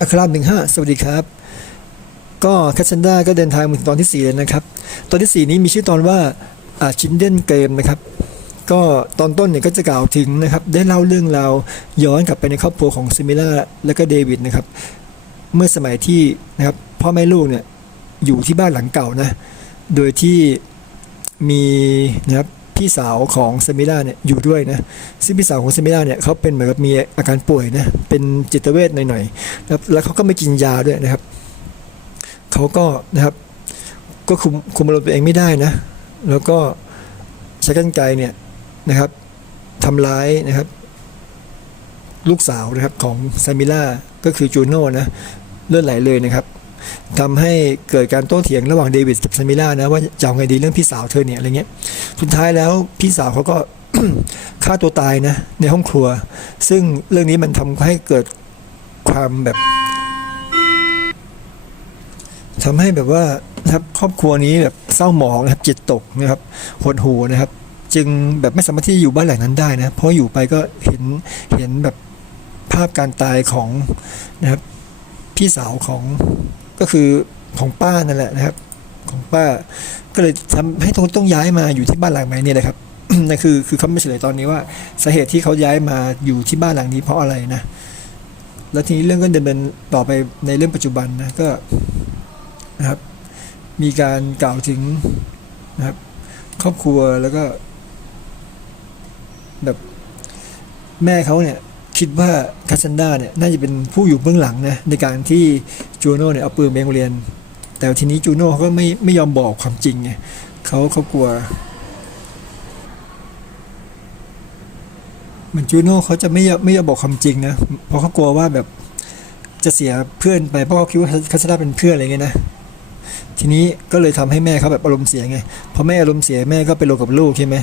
อัคราหนึ่งห้าสวัสดีครับ ก็คัสซันดาก็เดินทางมาถึงตอนที่4แล้วนะครับ ตอนที่ 4 นี้มีชื่อตอนว่าอาชินเดนเกมนะครับ ก็ตอนต้นเนี่ยก็จะกล่าวถึงนะครับ ได้เล่าเรื่องราวย้อนกลับไปในครอบครัวของซิมิล่าและก็เดวิดนะครับ เมื่อสมัยที่นะครับพ่อแม่ลูกเนี่ยอยู่ที่บ้านหลังเก่านะ โดยที่มีนะครับ พี่สาวของเซมิล่าเนี่ยอยู่ด้วยนะซึ่งพี่สาวของเซมิล่าเนี่ยเขาเป็นเหมือนกับมีอาการป่วยนะเป็นจิตเวชหน่อยๆนะแล้วเขาก็ไม่กินยาด้วยนะครับเขาก็นะครับก็คุมคุมอารมณ์ตัวเองไม่ได้นะ แล้วก็ใช้กรรไกเนี่ยนะครับทำร้ายนะครับ ลูกสาวนะครับของซามิล่าก็คือจูโน่นะเลือดไหลเลยนะครับ ทำให้เกิดการโต้เถียงระหว่างเดวิดกับซามิล่านะว่าจะเอาไงดีเรื่องพี่สาวเธอเนี่ยอะไรเงี้ยสุดท้ายแล้วพี่สาวเขาก็ฆ่าตัวตายนะในห้องครัว ซึ่งเรื่องนี้มันทำให้เกิดความแบบทำให้แบบว่านะครับครอบครัวนี้แบบเศร้าหมองนะครับจิตตกนะครับหดหูนะครับ จึงแบบไม่สามารถที่จะอยู่บ้านหลังนั้นได้นะเพราะอยู่ไปก็เห็นเห็นแบบภาพการตายของนะครับพี่สาวของ ก็คือของป้านั่นแหละนะครับ ของป้า ก็เลยทำให้ต้องต้องย้ายมาอยู่ที่บ้านหลังใหม่นี่แหละครับนั่นคือคือเขาไม่เฉลยตอนนี้ว่าสาเหตุที่เขาย้ายมาอยู่ที่บ้านหลังนี้เพราะอะไรนะ แล้วทีนี้เรื่องก็ดำเนินต่อไปในเรื่องปัจจุบันนะก็นะครับ มีการกล่าวถึงนะครับ ครอบครัวแล้วก็แบบแม่เขาเนี่ย คิดว่าคาซันดาเนี่ยน่าจะเป็นผู้อยู่เบื้องหลังนะในการที่จูโน่เนี่ยเอาปืนไปโรงเรียน แต่ทีนี้จูโน่เขาก็ไม่ไม่ยอมบอกความจริงไงเขาเขากลัวเหมือนจูโน่เขาจะไม่ไม่ยอมบอกความจริงนะเพราะเขากลัวว่าแบบจะเสียเพื่อนไปเพราะเขาคิดว่าคาซันดาเป็นเพื่อนอะไรเงี้ยนะทีนี้ก็เลยทำให้แม่เขาแบบอารมณ์เสียไงพอแม่อารมณ์เสียแม่ก็ไปลงกับลูกใช่ไหม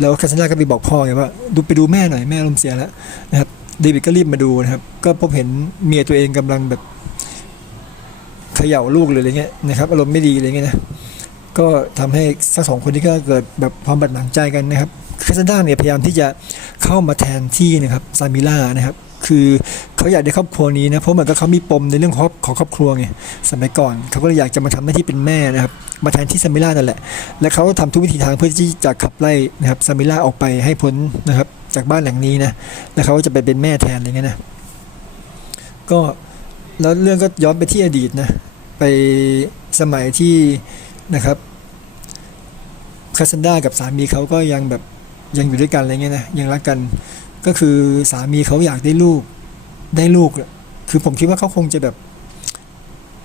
แล้วคาซันดาก็ไปบอกพ่อไงว่าดูไปดูแม่หน่อยแม่อารมณ์เสียแล้วนะครับ เดวิดก็รีบมาดูนะครับ ก็พบเห็นเมียตัวเองกำลังแบบเขย่าลูกเลยอะไรเงี้ยนะครับอารมณ์ไม่ดีอะไรเงี้ยนะก็ทำให้ทั้งสองคนนี้ก็เกิดแบบความบาดหมางใจกันนะครับคาซันดาเนี่ยพยายามที่จะเข้ามาแทนที่นะครับซามิล่านะครับคือเขาอยากได้ครอบครัวนี้นะเพราะเหมือนกับเขามีปมในเรื่องของของครอบครัวไงสมัยก่อนเขาก็เลยอยากจะมาทำหน้าที่เป็นแม่นะครับมาแทนที่ซามิล่านั่นแหละและเขาก็ทำทุกวิธีทางเพื่อที่จะขับไล่นะครับซามิล่าออกไปให้พ้นนะครับ จากบ้านหลังนี้นะแล้วเขาจะไปเป็นแม่แทนอะไรเงี้ยนะก็แล้วเรื่องก็ย้อนไปที่อดีตนะไปสมัยที่นะครับคาซันดากับสามีเขาก็ยังแบบยังอยู่ด้วยกันอะไรเงี้ยนะยังรักกันก็คือสามีเขาอยากได้ลูกได้ลูก คือผมคิดว่าเขาคงจะแบบ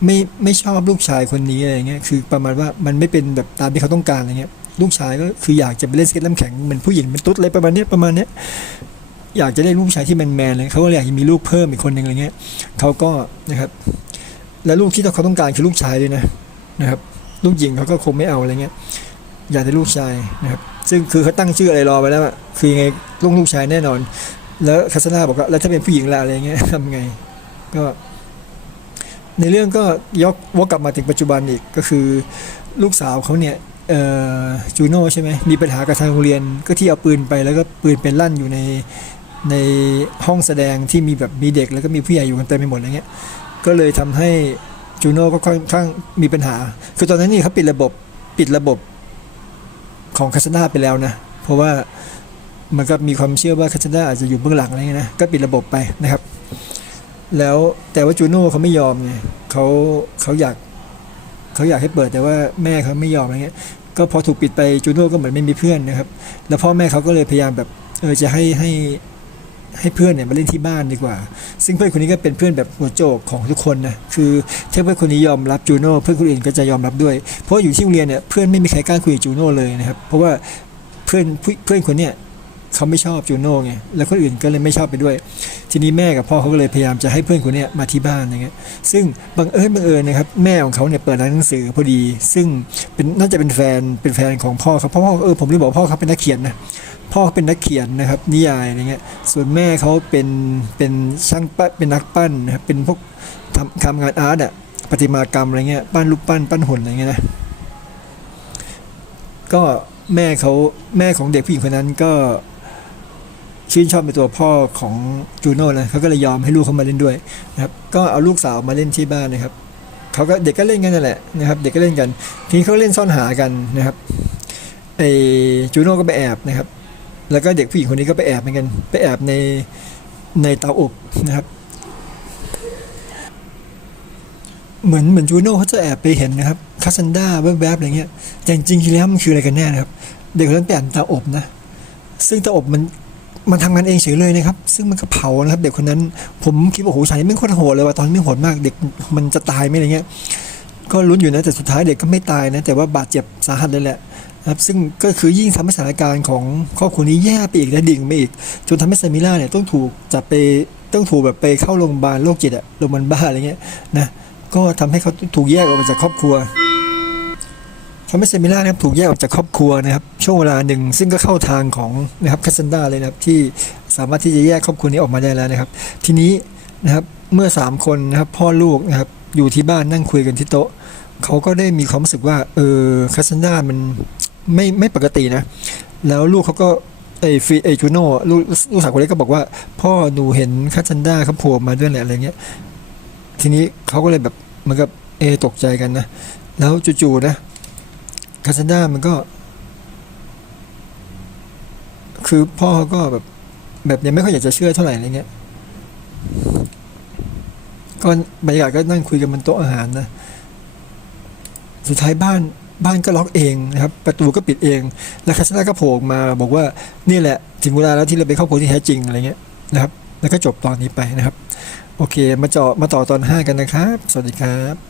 ไม่ไม่ชอบลูกชายคนนี้อะไรเงี้ยคือประมาณว่ามันไม่เป็นแบบตามที่เขาต้องการอะไรเงี้ย ลูกชายก็คืออยากจะไปเล่นสเก็ตน้ำแข็งเหมือนผู้หญิงเป็นตุ๊ดอะไรประมาณนี้ประมาณนี้อยากจะได้ลูกชายที่แมนแมนๆเลยเขาก็เลยอยากจะมีลูกเพิ่มอีกคนหนึ่งอะไรเงี้ยเขาก็นะครับและลูกที่เขาต้องการคือลูกชายด้วยนะนะครับ ลูกหญิงเขาก็คงไม่เอาอะไรเงี้ยอยากได้ลูกชายนะครับซึ่งคือเขาตั้งชื่ออะไรรอไปแล้วคือยังไงลูกลูกชายแน่นอน แล้วคาสนาบอกว่าแล้วถ้าเป็นผู้หญิงละอะไรเงี้ยทำไงก็ ในเรื่องก็ยกวกกลับมาถึงปัจจุบันอีกก็คือ ลูกสาวเขาเนี่ย จูโน่ใช่ไหมมีปัญหากับทางโรงเรียนก็ที่เอาปืนไปแล้วก็ปืนเป็นลั่นอยู่ในในห้องแสดงที่มีแบบมีเด็กแล้วก็มีผู้ใหญ่อยู่กันเต็มไปหมดอะไรเงี้ยก็เลยทำให้จูโน่ก็ค่อนข้างมีปัญหา คือตอนนั้นนี่เขาปิดระบบปิดระบบของคาสนาไปแล้วนะ เพราะว่ามันก็มีความเชื่อว่าคาสนาอาจจะอยู่เบื้องหลังอะไรเงี้ยนะ ก็ปิดระบบไปนะครับ แล้วแต่ว่าจูโน่เขาไม่ยอมไงเขาเขาอยาก เขาอยากให้เปิดแต่ว่าแม่เขาไม่ยอมอะไรเงี้ยก็พอถูกปิดไปจูโน่ก็เหมือนไม่มีเพื่อนนะครับ แล้วพ่อแม่เขาก็เลยพยายามแบบเออจะให้ให้ให้เพื่อนเนี่ยมาเล่นที่บ้านดีกว่า ซึ่งเพื่อนคนนี้ก็เป็นเพื่อนแบบหัวโจกของทุกคนนะ คือถ้าเพื่อนคนนี้ยอมรับจูโน่เพื่อนคนอื่นก็จะยอมรับด้วย เพราะอยู่ที่โรงเรียนเนี่ยเพื่อนไม่มีใครกล้าคุยกับจูโน่เลยนะครับ เพราะว่าเพื่อนเพื่อนคนเนี้ย เขาไม่ชอบจูโน่ไงแล้วคนอื่นก็เลยไม่ชอบไปด้วย ทีนี้แม่กับพ่อเขาก็เลยพยายามจะให้เพื่อนคนนี้มาที่บ้านอย่างเงี้ยซึ่งบังเอิญบังเอิญนะครับแม่ของเขาเนี่ยเปิดร้านหนังสือพอดี ซึ่งเป็นน่าจะเป็นแฟนเป็นแฟนของพ่อเขาเพราะพ่อเออผมเลยบอกพ่อเขาเป็นนักเขียนนะพ่อเป็นนักเขียนนะครับนิยายอะไรเงี้ยส่วนแม่เขาเป็นเป็นช่างปั้นเป็นนักปั้นนะครับเป็นพวกทำทำงานอาร์ตอะประติมากรรมอะไรเงี้ยปั้นรูปปั้นปั้นหุ่นอะไรเงี้ยนะก็แม่เขาแม่ของเด็กผู้หญิงคนนั้นก็ ชื่นชอบในตัวพ่อของจูโน่นะเขาก็เลยยอมให้ลูกเขามาเล่นด้วยนะครับก็เอาลูกสาวมาเล่นที่บ้านนะครับเขาก็เด็กก็เล่นกันนั่นแหละนะครับ เด็กก็เล่นกัน ทีนี้เขาเล่นซ่อนหากันนะครับไอ้จูโน่ก็ไปแอบนะครับ แล้วก็เด็กผู้หญิงคนนี้ก็ไปแอบเหมือนกัน ไปแอบในในเตาอบนะครับ เหมือนเหมือนจูโน่เขาจะแอบไปเห็นนะครับคาซันดาแวบๆอะไรเงี้ยแต่จริงๆทีแล้วมันคืออะไรกันแน่นะครับ เด็กคนนั้นแอบเตาอบนะ ซึ่งเตาอบมัน มันทำงานเองเฉยเลยนะครับ ซึ่งมันก็เผานะครับ เด็กคนนั้น ผมคิดว่าโอ้โหชายนี้ไม่โคตรโหดเลยว่าตอนนี้ไม่โหดมาก เด็กมันจะตายไหมอะไรเงี้ย ก็ลุ้นอยู่นะแต่สุดท้ายเด็กก็ไม่ตายนะ แต่ว่าบาดเจ็บสาหัสเลยแหละครับซึ่งก็คือยิ่งทำให้สถานการณ์ของครอบครัวนี้แย่ไปอีกและดิ่งไปอีก จนทำให้เซมิล่าเนี่ยต้องถูกจับไปต้องถูกแบบไปเข้าโรงพยาบาลโรคจิตอะโรงพยาบาลบ้าอะไรเงี้ยนะก็ทำให้เขาถูกแยกออกมาจากครอบครัว ทำให้เซมิล่านะครับถูกแยกออกจากครอบครัวนะครับช่วงเวลาหนึ่งซึ่งก็เข้าทางของนะครับคาซันดาเลยนะครับที่สามารถที่จะแยกครอบครัวนี้ออกมาได้แล้วนะครับ ทีนี้นะครับเมื่อสามคนนะครับพ่อลูกนะครับอยู่ที่บ้านนั่งคุยกันที่โต๊ะเขาก็ได้มีความรู้สึกว่าเออคาซันดามันไม่ไม่ปกตินะ แล้วลูกเขาก็ไอฟีไอจูโน่ลูกลูกสาวคนเล็กก็บอกว่า พ่อหนูเห็นคาซันดาเขาโผล่มาด้วยแหละอะไรเงี้ยทีนี้เขาก็เลยแบบเหมือนกับเอตกใจกันนะ แล้วจู่ๆนะาซันดามันก็ คือพ่อเขาก็แบบ แบบยังไม่ค่อยอยากจะเชื่อเท่าไหร่อะไรเงี้ยก็บรรยากาศก็นั่งคุยกันบนโต๊ะอาหารนะ สุดท้ายบ้านบ้านก็ล็อกเองนะครับ ประตูก็ปิดเอง แล้วคาซันดาก็โผล่มาบอกว่านี่แหละ ถึงเวลาแล้วที่เราเป็นครอบครัวที่แท้จริงอะไรเงี้ยนะครับ แล้วก็จบตอนนี้ไปนะครับ โอเค มาเจาะมาต่อตอน 5 กันนะครับ สวัสดีครับ